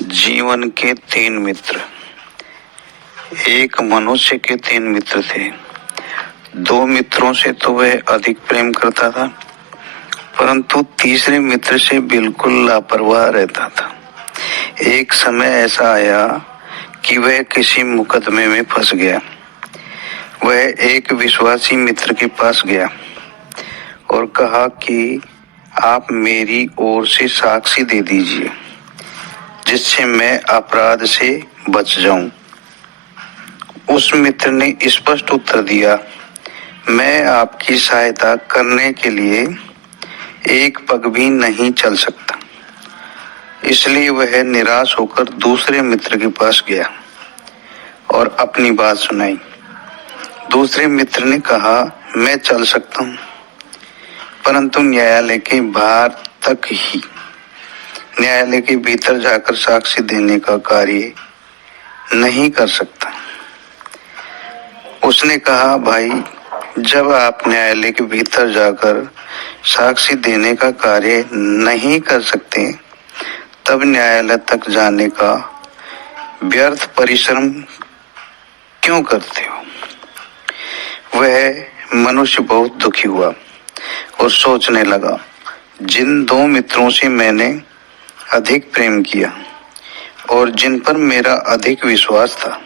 जीवन के 3 मित्र। एक मनुष्य के 3 मित्र थे। 2 मित्रों से तो वह अधिक प्रेम करता था, परंतु तीसरे मित्र से बिल्कुल लापरवाह रहता था। एक समय ऐसा आया कि वह किसी मुकदमे में फंस गया। वह एक विश्वासी मित्र के पास गया और कहा कि आप मेरी ओर से साक्षी दे दीजिए, जिससे मैं अपराध से बच जाऊं। उस मित्र ने स्पष्ट उत्तर दिया, मैं आपकी सहायता करने के लिए एक पग भी नहीं चल सकता। इसलिए वह निराश होकर दूसरे मित्र के पास गया और अपनी बात सुनाई। दूसरे मित्र ने कहा, मैं चल सकता हूं, परंतु न्यायालय के बाहर तक ही, न्यायालय के भीतर जाकर साक्षी देने का कार्य नहीं कर सकता। उसने कहा, भाई, जब आप न्यायालय के भीतर जाकर साक्षी देने का कार्य नहीं कर सकते, तब न्यायालय तक जाने का व्यर्थ परिश्रम क्यों करते हो? वह मनुष्य बहुत दुखी हुआ और सोचने लगा, जिन 2 मित्रों से मैंने अधिक प्रेम किया और जिन पर मेरा अधिक विश्वास था,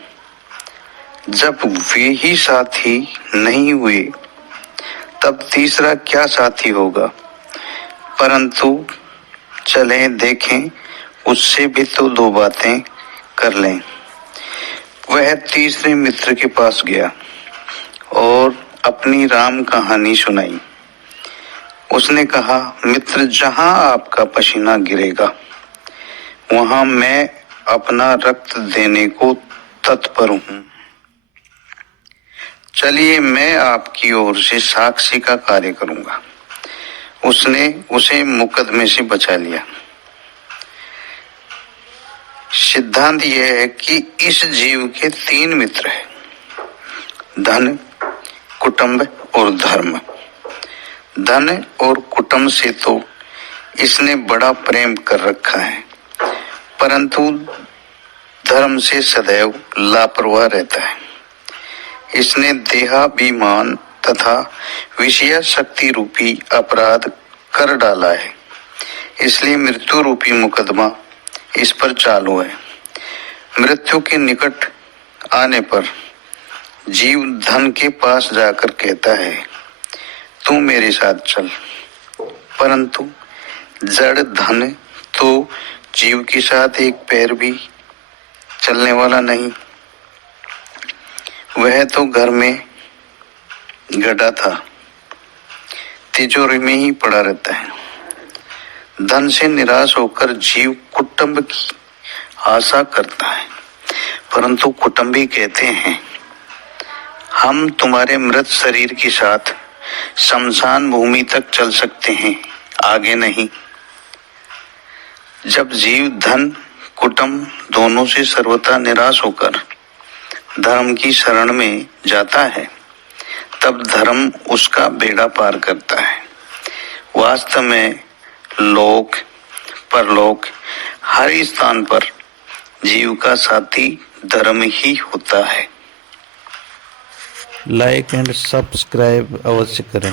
जब वे ही साथी नहीं हुए, तब तीसरा क्या साथी होगा? परंतु चलें देखें, उससे भी तो 2 बातें कर लें। वह तीसरे मित्र के पास गया और अपनी राम कहानी सुनाई। उसने कहा, मित्र, जहां आपका पसीना गिरेगा, वहां मैं अपना रक्त देने को तत्पर हूं। चलिए, मैं आपकी ओर से साक्षी का कार्य करूंगा। उसने उसे मुकदमे से बचा लिया। सिद्धांत यह है कि इस जीव के 3 मित्र हैं, धन, कुटुंब और धर्म। धन और कुटुंब से तो इसने बड़ा प्रेम कर रखा है, परंतु धर्म से सदैव लापरवाह रहता है। इसने देहाभिमान तथा विषय शक्ति रूपी अपराध कर डाला है। इसलिए मृत्यु रूपी मुकदमा इस पर चालू है। मृत्यु के निकट आने पर जीव धन के पास जाकर कहता है, तू मेरे साथ चल। परंतु जड़ धन तो जीव के साथ एक पैर भी चलने वाला नहीं। वह तो घर में गड़ा था, तिजोरी में ही पड़ा रहता है। धन से निराश होकर जीव कुटुंब की आशा करता है, परंतु कुटुंबी कहते हैं, हम तुम्हारे मृत शरीर के साथ शमशान भूमि तक चल सकते हैं, आगे नहीं। जब जीव धन कुटुंब दोनों से सर्वथा निराश होकर धर्म की शरण में जाता है, तब धर्म उसका बेड़ा पार करता है। वास्तव में लोक परलोक हर स्थान पर जीव का साथी धर्म ही होता है। लाइक एंड सब्सक्राइब अवश्य करें।